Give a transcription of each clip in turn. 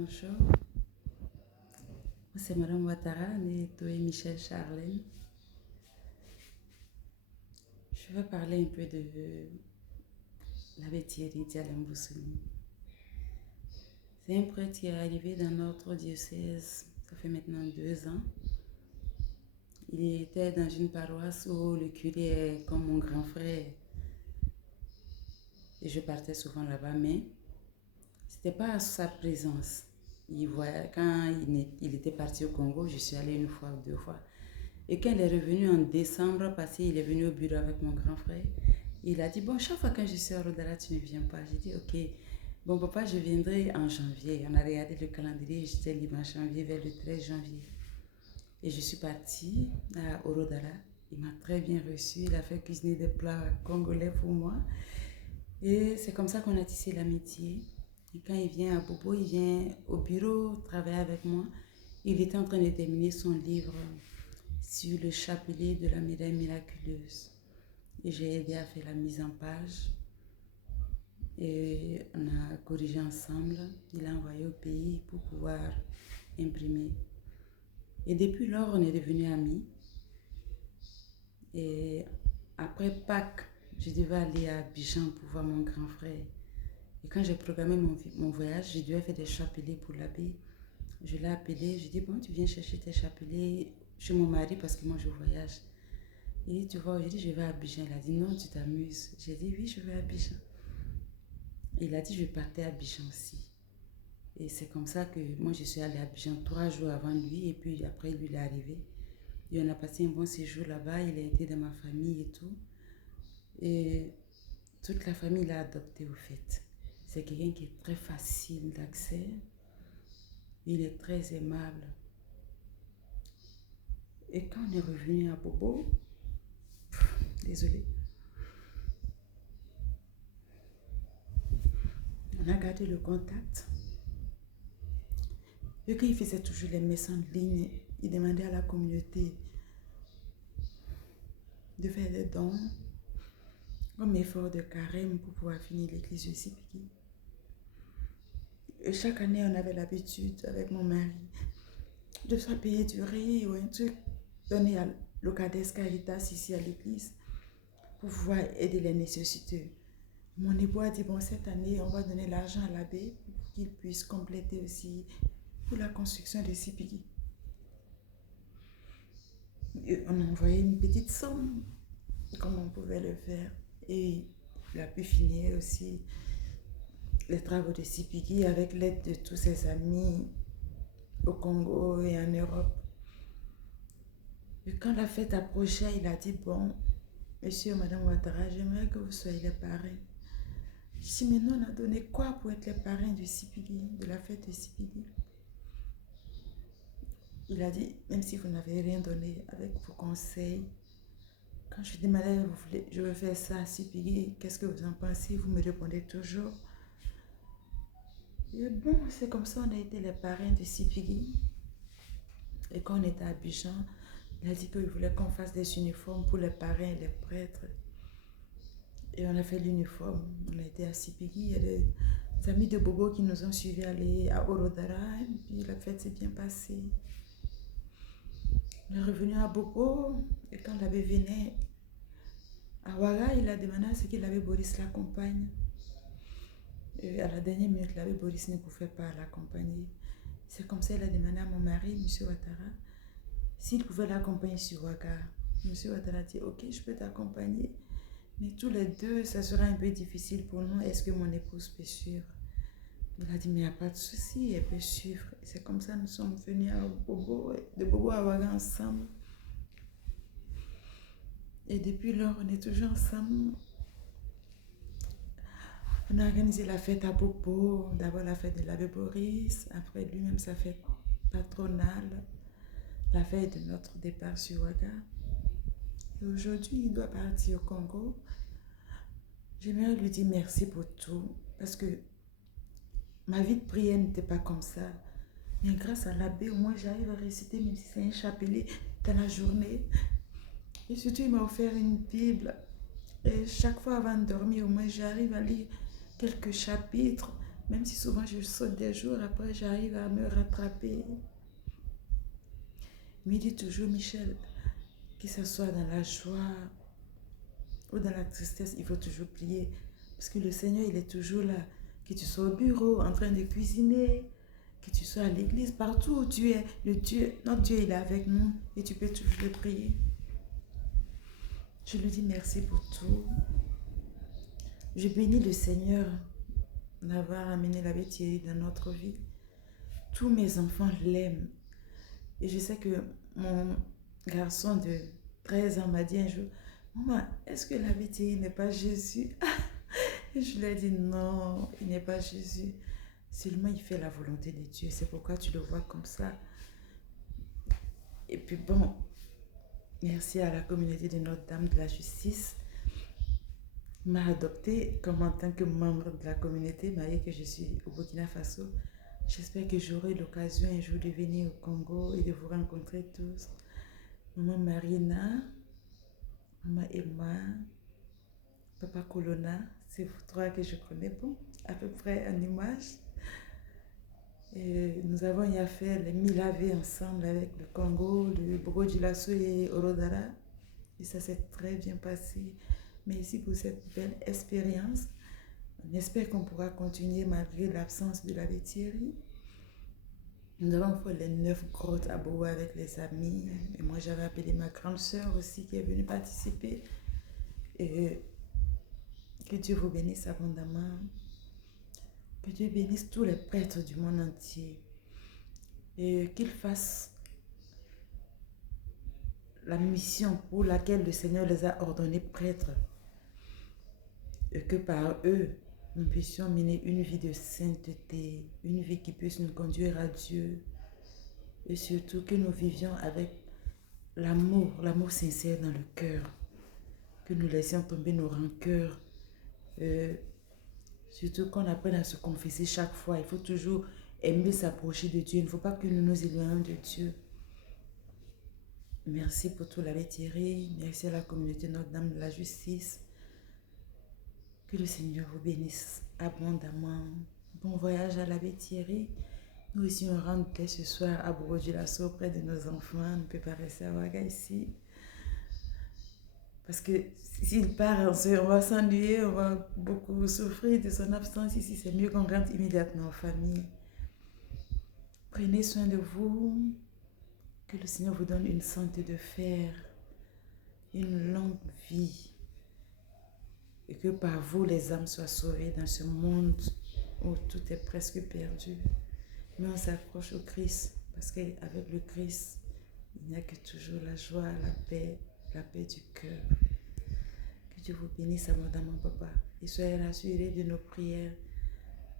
Bonjour, moi c'est Madame Ouattara, née Toé Michel Charlène. Je vais parler un peu de l'abbé Thierry Dialem Boussouni. C'est un prêtre qui est arrivé dans notre diocèse, ça fait maintenant 2 ans. Il était dans une paroisse où le curé est comme mon grand frère. Et je partais souvent là-bas, mais c'était pas à sa présence. Quand il était parti au Congo, je suis allée 1 fois ou 2 fois. Et quand il est revenu en décembre passé, il est venu au bureau avec mon grand frère. Il a dit, bon, chaque fois que je suis à Rodara, tu ne viens pas. J'ai dit, ok, bon, papa, je viendrai en janvier. On a regardé le calendrier, j'étais libre en janvier, vers le 13 janvier. Et je suis partie à Orodara. Il m'a très bien reçu. Il a fait cuisiner des plats congolais pour moi. Et c'est comme ça qu'on a tissé l'amitié. Et quand il vient à Bobo, il vient au bureau travailler avec moi. Il était en train de terminer son livre sur le chapelet de la médaille miraculeuse. Et j'ai aidé à faire la mise en page. Et on a corrigé ensemble. Il a envoyé au pays pour pouvoir imprimer. Et depuis lors, on est devenus amis. Et après Pâques, je devais aller à Abidjan pour voir mon grand frère. Et quand j'ai programmé mon voyage, je devais faire des chapelets pour l'abbé. Je l'ai appelé, je dis, bon, tu viens chercher tes chapelets chez mon mari parce que moi je voyage. Il dit, tu vois, j'ai dit, je vais à Abidjan. Il a dit, non, tu t'amuses. J'ai dit, oui, je vais à Abidjan. Il a dit, je partais à Abidjan aussi. Et c'est comme ça que moi, je suis allée à Abidjan 3 jours avant lui. Et puis après, lui, il est arrivé. Et on a passé un bon séjour là-bas. Il a été dans ma famille et tout. Et toute la famille l'a adopté au fait. C'est quelqu'un qui est très facile d'accès. Il est très aimable. Et quand on est revenu à Bobo, désolé, on a gardé le contact. Vu qu'il faisait toujours les messes en ligne, il demandait à la communauté de faire des dons comme effort de carême pour pouvoir finir l'église de Sipiki. Et chaque année, on avait l'habitude avec mon mari de soit payer du riz ou un truc donné à l'Ocades Caritas ici à l'église pour pouvoir aider les nécessiteux. Mon époux a dit, bon, cette année, on va donner l'argent à l'abbé pour qu'il puisse compléter aussi pour la construction de Sipiki. On a envoyé une petite somme, comme on pouvait le faire. Et il a pu finir aussi les travaux de Sipiki avec l'aide de tous ses amis au Congo et en Europe. Et quand la fête approchait, il a dit, bon, monsieur et madame Ouattara, j'aimerais que vous soyez les parrains. Je dis, mais nous, on a donné quoi pour être les parrains de Sipiki, de la fête de Sipiki? Il a dit, même si vous n'avez rien donné, avec vos conseils, quand je demandais, je veux faire ça à Sipiki, qu'est-ce que vous en pensez? Vous me répondez toujours. Et bon, c'est comme ça on a été les parrains de Sipiki. Et quand on était à Abidjan, il a dit qu'il voulait qu'on fasse des uniformes pour les parrains et les prêtres. Et on a fait l'uniforme. On a été à Sipiki. Il y a des amis de Bobo qui nous ont suivis aller à Orodara. Et puis la fête s'est bien passée. On est revenu à Bobo. Et quand l'abbé venait à Ouaga, il a demandé à ce que l'abbé Boris l'accompagne. Et à la dernière minute, l'abbé Boris ne pouvait pas l'accompagner. C'est comme ça qu'il a demandé à mon mari, M. Ouattara, s'il pouvait l'accompagner sur Ouaga. M. Ouattara a dit, ok, je peux t'accompagner. Mais tous les deux, ça sera un peu difficile pour nous. Est-ce que mon épouse peut suivre? Il a dit, mais il n'y a pas de souci, elle peut suivre. C'est comme ça que nous sommes venus à Bobo, de Bobo à Ouaga ensemble. Et depuis lors, on est toujours ensemble. On a organisé la fête à Bobo, d'abord la fête de l'abbé Boris, après lui-même sa fête patronale, la fête de notre départ sur Ouaga. Et aujourd'hui, il doit partir au Congo. J'aimerais lui dire merci pour tout, parce que ma vie de prière n'était pas comme ça. Mais grâce à l'abbé, au moins j'arrive à réciter, même si c'est un chapelet dans la journée. Et surtout, il m'a offert une Bible. Et chaque fois avant de dormir, au moins j'arrive à lire quelques chapitres Même si souvent je saute des jours, après j'arrive à me rattraper. Il me dit toujours, Michel, que ce soit dans la joie ou dans la tristesse, il faut toujours prier. Parce que le Seigneur, il est toujours là. Que tu sois au bureau, en train de cuisiner, que tu sois à l'église, partout où tu es, notre Dieu, il est avec nous et tu peux toujours le prier. Je lui dis merci pour tout. Je bénis le Seigneur d'avoir amené l'abbé Thierry dans notre vie. Tous mes enfants l'aiment. Et je sais que mon garçon de 13 ans m'a dit un jour, maman, est-ce que l'abbé Thierry n'est pas Jésus? Et je lui ai dit, non, il n'est pas Jésus. Seulement, il fait la volonté de Dieu. C'est pourquoi tu le vois comme ça. Et puis bon, merci à la communauté de Notre-Dame de la Justice. M'a adopté comme en tant que membre de la communauté, malgré que je suis au Burkina Faso. J'espère que j'aurai l'occasion un jour de venir au Congo et de vous rencontrer tous. Maman Marina, maman Emma, papa Colonna, c'est vous trois que je connais, bon, à peu près en image. Et nous avons y fait les Milavé ensemble avec le Congo, le Bogo-Dioulasso et Orodara. Et ça s'est très bien passé. Merci pour cette belle expérience. On espère qu'on pourra continuer malgré l'absence de l'abbé Thierry. Nous avons fait les 9 grottes à Boa avec les amis. Et moi, j'avais appelé ma grande sœur aussi qui est venue participer. Et que Dieu vous bénisse abondamment. Que Dieu bénisse tous les prêtres du monde entier. Et qu'ils fassent la mission pour laquelle le Seigneur les a ordonnés prêtres. Et que par eux, nous puissions mener une vie de sainteté, une vie qui puisse nous conduire à Dieu. Et surtout que nous vivions avec l'amour sincère dans le cœur. Que nous laissions tomber nos rancœurs. Surtout qu'on apprenne à se confesser chaque fois. Il faut toujours aimer s'approcher de Dieu. Il ne faut pas que nous nous éloignions de Dieu. Merci pour tout l'abbé Thierry. Merci à la communauté Notre-Dame de la Justice. Que le Seigneur vous bénisse abondamment. Bon voyage à l'abbé Thierry. Nous aussi, on rentre dès ce soir à Bogo-Dioulasso auprès de nos enfants. On ne peut pas rester à Ouaga ici. Parce que s'il part, on va s'ennuyer, on va beaucoup souffrir de son absence ici. C'est mieux qu'on rentre immédiatement en famille. Prenez soin de vous. Que le Seigneur vous donne une santé de fer, une longue vie. Et que par vous, les âmes soient sauvées dans ce monde où tout est presque perdu. Mais on s'accroche au Christ, parce qu'avec le Christ, il n'y a que toujours la joie, la paix du cœur. Que Dieu vous bénisse abondamment, papa. Et soyez rassurés de nos prières.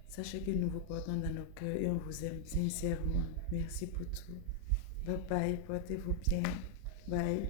Sachez que nous vous portons dans nos cœurs et on vous aime sincèrement. Merci pour tout. Bye bye, portez-vous bien. Bye.